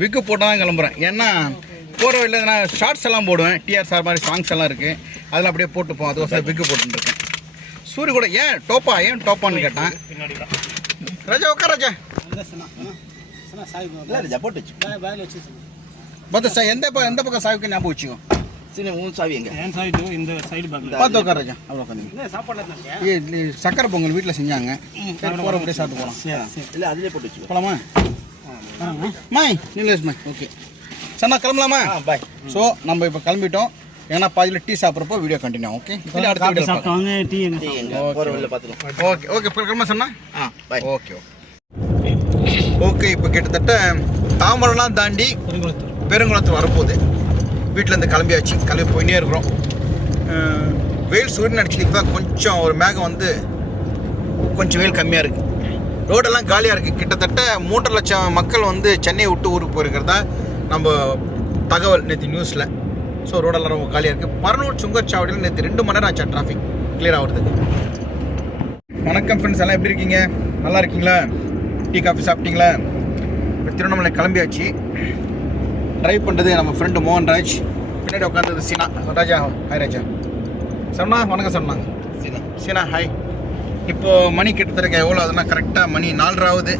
விக்கு போட்டால் தான் கிளம்புறேன். ஏன்னா போகிற வழியில் நான் ஷார்ட்ஸ் எல்லாம் போடுவேன். டிஆர் சார் மாதிரி சாங்ஸ் எல்லாம் இருக்குது அதெல்லாம் அப்படியே போட்டுப்போம். அதுக்கோசரம் விக்கு போட்டுருக்கேன் சூரிய கூட ஏன் டோப்பா ஏன் டோப்பான்னு கேட்டான். ராஜா உட்கார் ராஜா. இல்லை போட்டு வச்சு பார்த்து சார் எந்த பக்கம் எந்த பக்கம் சாவுக்கு ஞாபகம் வச்சுக்கோ? சரி உன் சாவி எங்க? என் சைடு இந்த சைடு பார்த்து உட்கார் ராஜா. அவ்வளோ உட்காந்து என்ன சாப்பாடு சக்கரை பொங்கல் வீட்டில் செஞ்சாங்க. போகிற அப்படியே சாப்பிட்டு போகலாம் இல்லை அதிலே போட்டு வச்சு போகலாமா மாய் நிலேஷ் மாய். ஓகே சண்ணா கிளம்பலாமா? பாய் ஸோ நம்ம இப்போ கிளம்பிட்டோம். ஏன்னா பாதியில் டீ சாப்பிட்றப்போ வீடியோ கண்டினியூ ஓகே இல்லை அடுத்த வீடியோ டீ பார்த்துக்கலாம் ஓகே ஓகே இப்போ கிளம்ப சொன்னா? ஆ பாய் ஓகே ஓகே ஓகே இப்போ கிட்டத்தட்ட தாமரைலாம் தாண்டி பெருங்குளத்து வரப்போகுது. வீட்டிலேருந்து கிளம்பியாச்சு. கிளம்பி போயினே இருக்கிறோம். வெயில் சூரியன் அடிச்சது இப்போ கொஞ்சம் ஒரு மேகம் வந்து கொஞ்சம் வெயில் கம்மியாக இருக்குது ரோடெல்லாம் காலியாக இருக்குது கிட்டத்தட்ட மூன்றரை லட்சம் மக்கள் வந்து சென்னையை விட்டு ஊருக்கு போயிருக்கிறதா நம்ம தகவல் நேற்று நியூஸில் ஸோ ரோடெல்லாம் ரொம்ப காலியாக இருக்குது பரனூர் சுங்கச்சாவடியில் நேற்று ரெண்டு மணி நேரம் ஆச்சா டிராஃபிக் கிளியர் ஆகுறதுக்கு. வணக்கம் ஃப்ரெண்ட்ஸ் எல்லாம் எப்படி இருக்கீங்க? நல்லா இருக்கீங்களா? டீ காஃபி சாப்பிட்டீங்களா? இப்போ திருவண்ணாமலை கிளம்பியாச்சு. ட்ரைவ் பண்ணுறது நம்ம ஃப்ரெண்டு மோகன்ராஜ். பின்னாடி உட்காந்தது சீனா. ராஜா. ஹாய் ராஜா. சொன்னா வணக்கம் சொன்னாங்க சரி சீனா ஹாய் இப்போது மணி கிட்டத்தட்ட எவ்வளோ ஆகுதுன்னா கரெக்டாக மணி நாலரை ஆகுது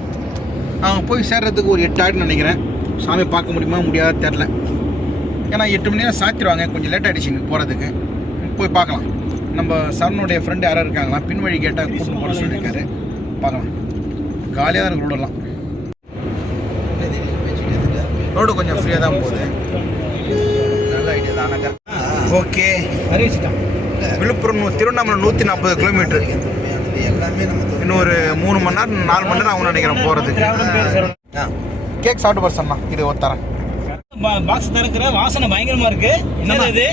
அவன் போய் சேர்றதுக்கு ஒரு எட்டு ஆயிடுன்னு நினைக்கிறேன். சாமி பார்க்க முடியுமா முடியாது தெரில ஏன்னா எட்டு மணி நேரம் சாத்திடுவாங்க. கொஞ்சம் லேட் ஆகிடுச்சு இங்கே போகிறதுக்கு போய் பார்க்கலாம். நம்ம சரணுடைய ஃப்ரெண்டு யாராவது இருக்காங்களா? பின் வழி கேட்டால் கூப்பிட்டு போட சொல்லியிருக்காரு. பார்க்கலாம். காலியாக தான் ரோடெல்லாம் ரோடு கொஞ்சம் ஃப்ரீயாக தான் போகுது. நல்ல ஐடியா தான். ஓகே. விழுப்புரம் திருவண்ணாமலை நூற்றி நாற்பது கிலோமீட்டர் எல்லாமே நம்ம இன்னும் ஒரு மூணு மணி நேரம் நாலு மணி நேரம் ஆகும் நினைக்கிறேன் போகிறதுக்கு கேக் சாப்பிட்டு சொன்னா இது ஒரு தரேன். பாக்ஸ் திறக்கிற வாசனை பயங்கரமா இருக்கு. என்னது இது?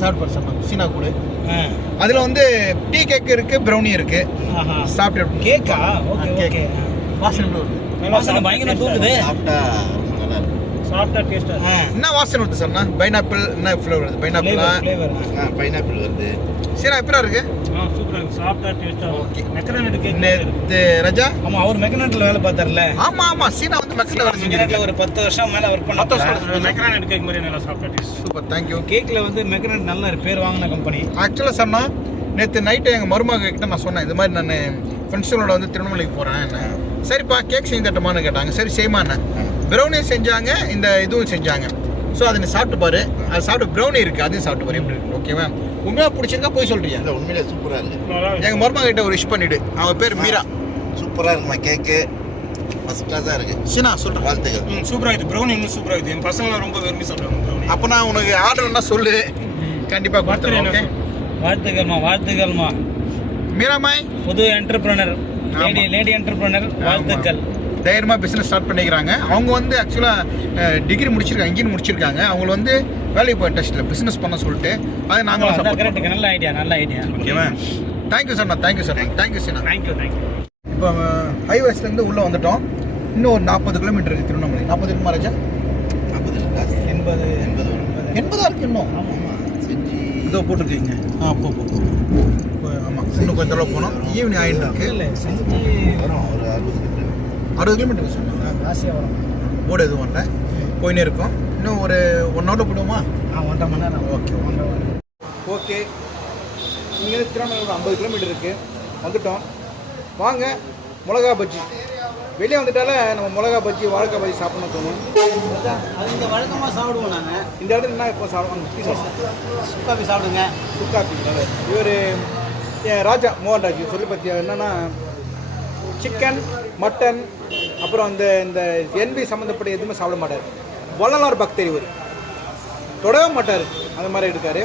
சாப்பிட்டு போகிற சொன்னா சீனா கூட. அதில் வந்து டீ கேக் இருக்குது ப்ரௌனி இருக்குது. சாப்பிட்டு கேக்கா? ஓகே. ஓகே. வாசனை வாசனை பயங்கரம் தூக்குது சாப்பிட்டா சாஃப்டா டேஸ்டா என்ன வாசனை வருது சொன்னா பைனாப்பிள் என்ன ஃப்ளேவர் வருது? பைனாப்பிளா பைனாப்பிள் வருது. சீனா எப்படா இருக்கு? சூப்பரா இருக்கு. சாஃப்டா டேஸ்டா Okay. மெக்கனாட் கேக் நேத்து ரஜா ஆமா அவர் மெக்கனாட்ல வேலை பார்த்தார்ல. ஆமா ஆமா. சீனா வந்து மக்கள் வேலை மெக்கனாட்ல ஒரு பத்து வருஷம் மேல வருஷம் பண்ணாரு. எடுத்துட்டு மெக்கனாட் கேக் மாதிரி நல்லா சாஃப்டா டேஸ்ட் சூப்பர் தேங்க்யூ கேக்ல வந்து மெக்கனாட் நல்ல பேர் வாங்கின கம்பெனி ஆக்சுவலாக சொன்னா நேற்று நைட்டு எங்கள் மருமக கிட்ட நான் சொன்னேன் இது மாதிரி நான் ஃப்ரெண்ட்ஸுகளோட வந்து திருவண்ணாமலைக்கு போகிறேன் என்ன. சரிப்பா கேக் செஞ்சு தட்டுமான்னு கேட்டாங்க. சரி செய்மான்னு ப்ரௌனி செஞ்சாங்க இந்த இதுவும் செஞ்சாங்க. ஸோ அதை நீ சாப்பிட்டு பாரு. அது சாப்பிட்டு ப்ரௌனி இருக்குது அதையும் சாப்பிட்டு பாரு. எப்படி இருக்கு ஓகேவா உண்மையாக பிடிச்சிருக்கா போய் சொல்றியா? இல்லை உண்மையிலே சூப்பராக இருக்கு. எங்கள் மருமக கிட்ட ஒரு விஷ் பண்ணிவிடு அவங்க பேர் மீரா. சூப்பராக இருக்குமா கேக்கு ஃபஸ்ட் கிளாஸாக இருக்கு. சீனா சொல்கிறேன் வாழ்த்துக்கள். ம் சூப்பரா இருக்குது ப்ரௌனி இன்னும் சூப்பரா இருக்குது என் பசங்க ரொம்ப விரும்பி சாப்பிடுவாங்க அப்போ நான் உனக்கு ஆர்டர்னா சொல்லு. கண்டிப்பாக கொடுத்துருவேன் ஓகே வாழ்த்துக்கள்மா வாழ்த்துக்கள்மா. மீராமாய். புது என்டர்பிரனர் லேடி லேடி என்டர்பிரனர் வாழ்த்துக்கள். தைரியமாக பிஸ்னஸ் ஸ்டார்ட் பண்ணிக்கிறாங்க. அவங்க வந்து ஆக்சுவலாக டிகிரி முடிச்சிருக்காங்க இன்ஜினியர் முடிச்சிருக்காங்க. அவங்க வந்து வேலைக்கு போய் இன்ட்ரெஸ்ட்டில் பிஸ்னஸ் பண்ண சொல்லிட்டு அதை நாங்களும் சப்போர்ட் கரெக்ட் நல்ல ஐடியா நல்ல ஐடியா ஓகேவா thank you sir thank you sir thank you sir thank you thank you இப்போ ஹைவேஸ்லேருந்து உள்ளே வந்துட்டோம். இன்னும் ஒரு நாற்பது கிலோமீட்டர் இருக்குது திருவண்ணாமலை. நாற்பது இருக்குமா ராஜா? நாற்பது எண்பது எண்பது வரும் எண்பதா. இருக்கு இன்னும்? ஆமாம் செஞ்சு. இதோ போட்டிருக்கீங்க. ஆ போ போ இப்போ ஆமாம் இன்னும் கொஞ்சம் தூரம் போனோம் ஈவினிங் ஆகிட்டு இருக்கு. இல்லை. செஞ்சு வரும். ஒரு அறுபது அறுபது கிலோமீட்டர் சொன்னாங்க ஆசையாக வரும். போர்டு எதுவும் வரல. போயினே இருக்கோம். இன்னும் ஒரு ஒன் ஹவர் போயிடுவோமா? ஆ ஒன்றரை மணி நேரம். ஓகே ஒன்றரை மணி ஓகே இங்கேருந்து திருவண்ணாமலை ஐம்பது கிலோமீட்டர் இருக்குது வந்துட்டோம். வாங்க மிளகா பஜ்ஜி. வெளியே வந்துட்டாலே நம்ம மிளகா பஜ்ஜி வாழைக்காய் பஜ்ஜி சாப்பிடணும் தோணும். அது இந்த வழக்கமாக சாப்பிடுவோம் நாங்கள் இந்த இடத்துல என்ன இப்போ சாப்பிடுவோம். சுக்காப்பி சாப்பிடுங்க. சுக்காப்பி இவர் ராஜா மோகன்ராஜ். சொல்லி பற்றி என்னென்னா சிக்கன் மட்டன் அப்புறம் அந்த இந்த என்பி சம்மந்தப்பட்ட எதுவுமே சாப்பிட மாட்டார். வள்ளலார் பக்தர் இவர். தொடவே மாட்டார். அந்த மாதிரி இருக்கார்.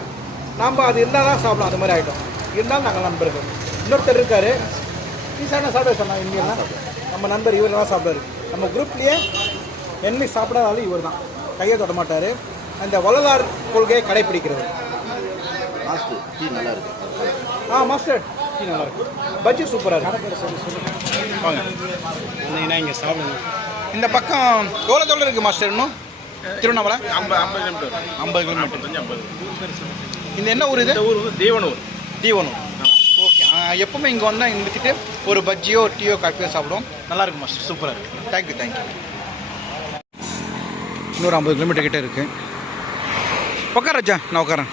நாம் அது இருந்தால் தான் சாப்பிடலாம். அந்த மாதிரி ஆகிட்டோம் இருந்தாலும் நாங்கள் நண்பர்கள். இன்னொருத்தர் இருக்கார். ஈசான சாப்பிட சொன்னாங்க இந்தியெல்லாம் நம்ம நண்பர் இவர் தான் சாப்பிடுவார். நம்ம குரூப்லேயே என்மி சாப்பிடாதாலும் இவர் தான் கையை தொட மாட்டார். அந்த வள்ளலார் கொள்கையை கடைப்பிடிக்கிறது. லாஸ்ட்டு டீ நல்லா இருக்கு ஆ மாஸ்டர் டீ நல்லா இருக்கு பஜ்ஜி சூப்பராக இருக்கு. வாங்க. வந்தீங்கன்னா இங்கே சாப்பிடுங்க. இந்த பக்கம் எவ்வளோ தொழில் இருக்குது மாஸ்டர் இன்னும்? திருவண்ணாமலை? ஐம்பது ஐம்பது கிலோமீட்டர் ஐம்பது கிலோமீட்டர். ஐம்பது. இந்த என்ன ஊர் இது? இந்த ஊர் வந்து தீவனூர். தீவனம் ஓகே. எப்பவுமே இங்கே வந்தால் இங்கே நிறுத்திட்டு ஒரு பஜ்ஜியோ டீயோ காஃபியோ சாப்பிடுவோம். நல்லா இருக்கு மாஸ்டர். சூப்பராக இருக்கு. தேங்க்யூ தேங்க்யூ இன்னொரு ஐம்பது கிலோமீட்டர் கிட்டே இருக்குது உட்கார ராஜா. நான் உட்காரேன்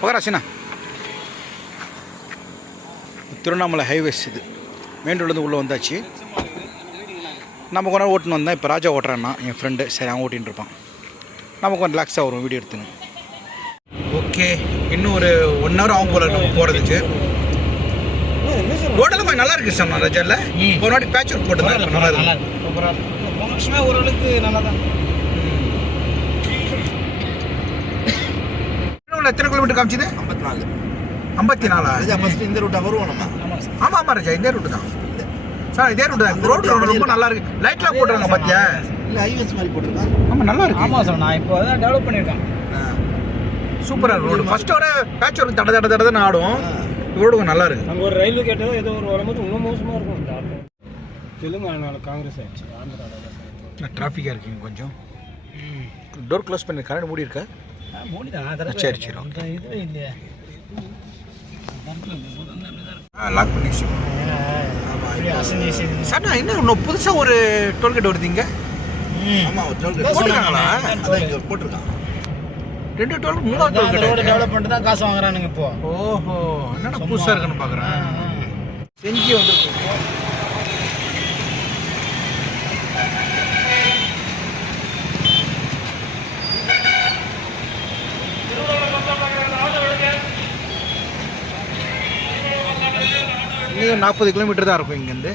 உட்கார அசினா திருவண்ணாமலை ஹைவேஸ் இது மெயின் ரோட்லேருந்து உள்ளே வந்தாச்சு நம்ம கொஞ்ச நேரம் ஓட்டுன்னு வந்தேன் இப்போ ராஜா ஓட்டுறான்னா என் ஃப்ரெண்டு சரி அவன் ஓட்டின்னு இருப்பான் நம்ம கொஞ்சம் ரிலாக்ஸாக வரும் வீடியோ எடுத்துன்னு ஓகே இன்னும் ஒரு ஒன் ஹவர் ஆகும் போல நம்ம போகிறதுக்கு ரோடெல்லாம் கொஞ்சம் நல்லா இருக்கு சார் ராஜாவில். ஒரு வாட்டி பேட்ச் ஒர்க் போட்டுருந்தேன் இப்போ நல்லா இருக்கு சூப்பராக ஓரளவுக்கு நல்லா தான் இன்னும் எத்தனை கிலோமீட்டர் காமிச்சுது? ஐம்பத்தி நாலு. ஐம்பத்தி நாலா? ஃபர்ஸ்ட் இந்த ரூட்டா வருவோம் நம்ம. ஆமாம் ஆமாம் ஆமாம் ராஜா இதே ரூட்டு தான். சார் இதே ரூட்டு தான். ரோடு ரொம்ப நல்லா இருக்கு லைட்லாம் போட்டுருங்க பார்த்தியா இல்லை ஹைவேஸ் மாதிரி போட்டிருக்கான் ஆமாம் நல்லா இருக்கு ஆமாம் சார் நான் இப்போ தான் டெவலப் பண்ணியிருக்கேன். சூப்பராக ரோடு ஃபர்ஸ்ட் வர பேட்ச் ஒர்க் தட தட தடன்னு ஆடும். ரோடு கொஞ்சம் நல்லா இருக்கு அங்கே ஒரு ரயில்வே கேட்டதோ ஏதோ ஒரு வரும்போது இன்னும் மோசமாக இருக்கும். தெலுங்கானால காங்கிரஸ் ஆயிடுச்சு. ஆந்திராவில் டிராஃபிக்காக இருக்குங்க கொஞ்சம்? டோர் க்ளோஸ் பண்ணி கரண்ட் மூடி இருக்கா சரி, சரி, இல்லையா லாக் பண்ணி சார் நான் என்ன இன்னும் புதுசாக ஒரு டோல்கேட் வருதுங்க ஆமா ஒரு டோல் போட்டிருக்காங்களா? போட்டிருக்கான் ரெண்டு டோல் மூணாவது டோல்கேட் டெவலப் பண்ணிட்டு தான் காசு வாங்குறானுங்க இப்போ ஓஹோ என்னடா புதுசாக இருக்குன்னு பார்க்குறேன் செஞ்சு வந்துருக்கு நாற்பது கிலோமீட்டர் தான் இருக்கும் இங்கேருந்து.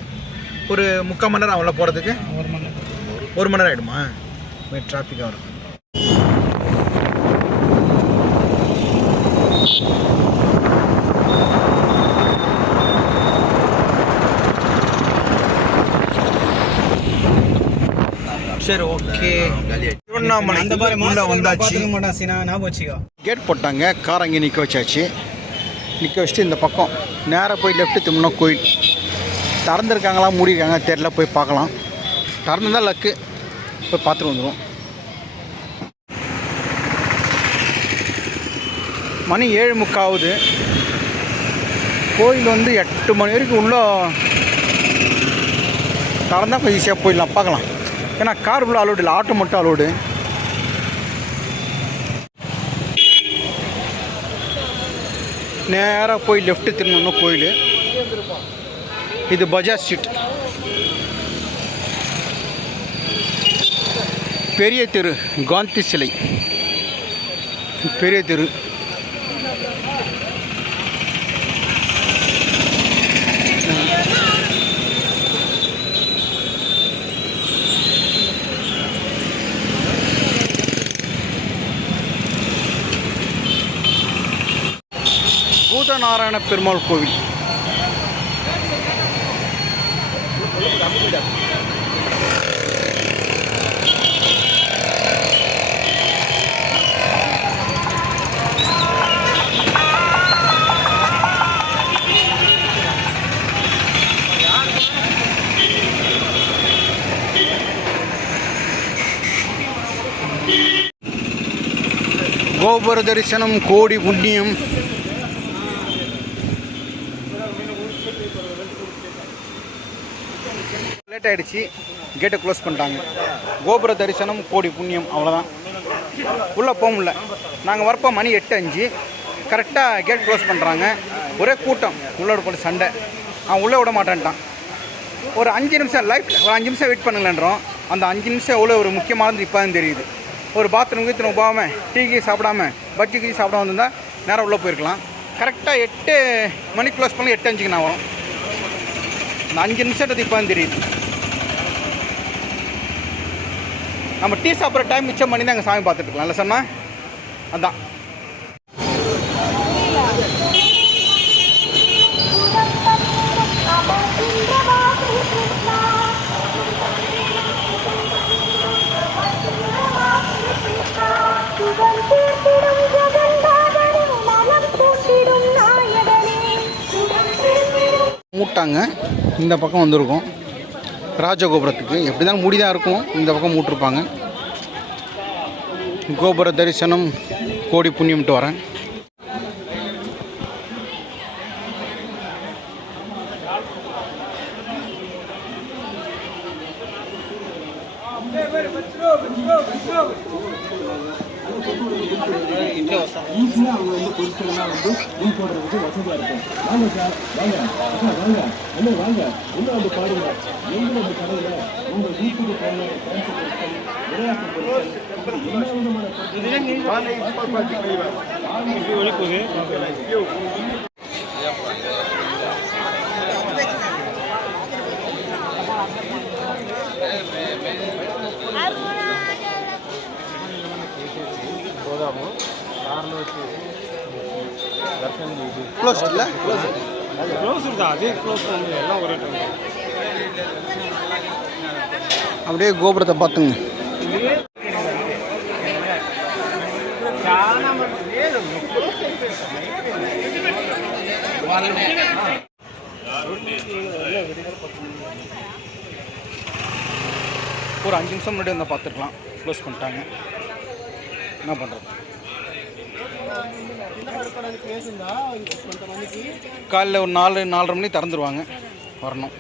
ஒரு முக்கால் மணி நேரம் அவங்கள போகிறதுக்கு ஒரு மணி நேரம் ஒரு மணி நேரம் ஆகிடுமா டிராஃபிக்காக இருக்கும். சரி ஓகே. திருவண்ணாமலை அந்த மாதிரி வந்தாச்சு. கேட் போட்டாங்க கார் அங்கே நிற்க வச்சாச்சு. நிற்க வச்சுட்டு இந்த பக்கம் நேராக போய் லெஃப்ட் திரும்பினா கோயில். திறந்துருக்காங்களா மூடிருக்காங்க தெரில போய் பார்க்கலாம். திறந்துதான் லக்கு போய் பார்த்துட்டு வந்துடுவோம் மணி ஏழு முக்காவது. கோயில் வந்து எட்டு மணி வரைக்கும் உள்ளே திறந்தால் கொஞ்சம் ஈஸியாக போயிடலாம் பார்க்கலாம். ஏன்னா கார் உள்ள அலோடு இல்லை ஆட்டோ மட்டும் அலோடு நேராக போய் லெஃப்ட் திரும்பணும் கோயில். இது பஜாஜ் ஸ்ட்ரீட் பெரிய தெரு காந்தி சிலை. பெரிய தெரு. பூதநாராயண பெருமாள் கோவில் கோபுர தரிசனம் கோடி புண்ணியம் லேட் ஆயிடுச்சு கேட்டை க்ளோஸ் பண்ணிட்டாங்க. கோபுர தரிசனம் கோடி புண்ணியம் அவ்வளோதான் உள்ளே போக முடில நாங்கள் வரப்போ மணி எட்டு அஞ்சு. கரெக்டாக கேட் க்ளோஸ் பண்ணுறாங்க ஒரே கூட்டம். உள்ளோட போட்டு சண்டை. அவன் உள்ளே விட மாட்டேன்ட்டான். ஒரு அஞ்சு நிமிஷம் லைஃப் ஒரு அஞ்சு நிமிஷம் வெயிட் பண்ணுங்களேன்றோம். அந்த அஞ்சு நிமிஷம் எவ்வளோ ஒரு முக்கியமானது இப்போ தான் தெரியுது. ஒரு பாத்ரூம் கீத்ரூம் போகாமல் டீ கீ சாப்பிடாம பஜ்ஜி கீ சாப்பிடாம இருந்தால் நேரம் உள்ளே போயிருக்கலாம். கரெக்டாக எட்டு மணி க்ளோஸ் பண்ணி எட்டு அஞ்சுக்கு நான் வரும். அந்த அஞ்சு நிமிஷத்துக்கு இப்போ தான் தெரியுது. நம்ம டீ சாப்பிட்ற டைம் மிச்சம் பண்ணி தான் அங்கே சாமி பார்த்துட்டு இருக்கலாம் இல்லை சொன்னா அதான். மூட்டாங்க இந்த பக்கம் வந்திருக்கோம். ராஜகோபுரத்துக்கு. எப்படி தான் மூடி இருக்கும் இந்த பக்கம் மூட்டிருப்பாங்க. கோபுர தரிசனம் கோடி புண்ணியம்ட்டு வரேன். ஈஸியாக அவங்க வந்து பொருட்கள்லாம் வந்து பில் போடுறதுக்கு வசதியாக இருக்கும். வாங்க சார் வாங்க. அக்கா வாங்க. அண்ணே வாங்க. இன்னும் வந்து பாருங்க. எங்களோட கடையில் உங்கள் வீட்டுக்கு தேவையான பேண்ட் பொருட்கள் விளையாட்டு பொருட்கள் இப்படி எல்லா விதமான பொருட்களும் ஒழிப்புது ಕ್ಲೋಸ್ ಇಲ್ಲ ಕ್ಲೋಸ್ ಇರ್ತದೆ ಅದೇ ಕ್ಲೋಸ್ வந்து எல்லாம் ஒரே டைம் அப்படியே கோபுரத்தை பார்த்துங்க. ஒரு அஞ்சு நிமிஷம் முன்னாடி வந்து பார்த்துருக்கலாம். க்ளோஸ் பண்ணிட்டாங்க. என்ன பண்ணுறது காலையில் ஒரு நாலு நாலரை மணி திறந்துருவாங்க. வரணும்.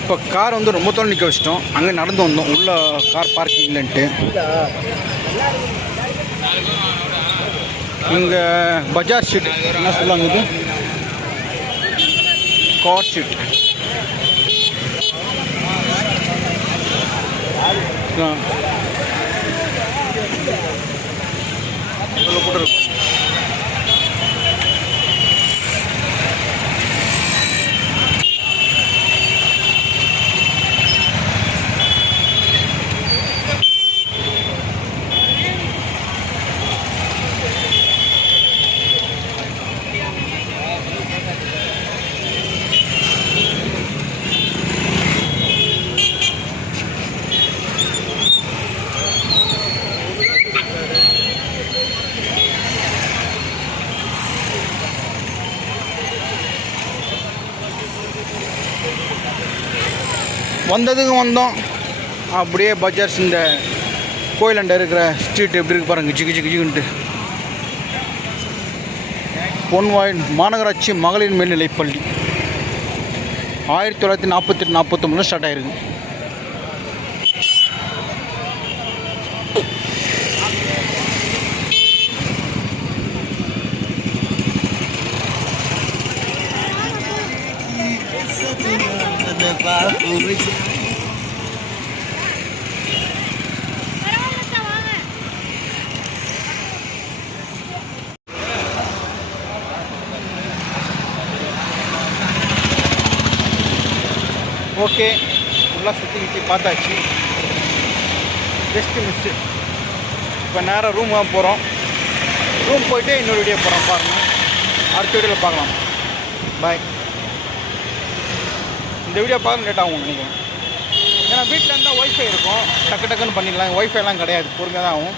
இப்போ கார் வந்து ரொம்ப தூரம் நிற்க வச்சிட்டோம். அங்கே நடந்து வந்தோம். உள்ள கார் பார்க்கிங்லன்ட்டு இங்கே பஜாஜ் ஷீட் என்ன சொல்லுவாங்க இது? கார் ஷீட் ஆ இவ்வளோ வந்ததுக்கு வந்தோம். அப்படியே பஜார்ஸ் இந்த கோயிலாண்ட இருக்கிற ஸ்ட்ரீட் எப்படி இருக்கு பாருங்க. ஜிகு ஜிகு ஜிகுன்ட்டு. பொன்வாயில் மாநகராட்சி மகளிர் மேல்நிலைப்பள்ளி ஆயிரத்தி தொள்ளாயிரத்தி நாற்பத்தெட்டு நாற்பத்தொம்பதுல ஸ்டார்ட் ஆயிருக்கு. ஓகே ஃபுல்லாக சுற்றி சுற்றி பார்த்தாச்சு பெஸ்ட்டு மிஸ்ஸு இப்போ நேராக ரூம் போகிறோம் ரூம் போயிட்டு இன்னொரு வீடியோ போகிறோம் பாருங்கள் அடுத்த வீடியோவில் பார்க்கலாம் பாய் இந்த வீடியோ பார்க்க லேட் ஆகும் நினைக்கிறேன் ஏன்னா வீட்டில் இருந்தால் ஒய்ஃபை இருக்கும். டக்கு டக்குன்னு பண்ணிடலாம். ஒய்ஃபைலாம் கிடையாது. பொறுமையாக தான் ஆகும்.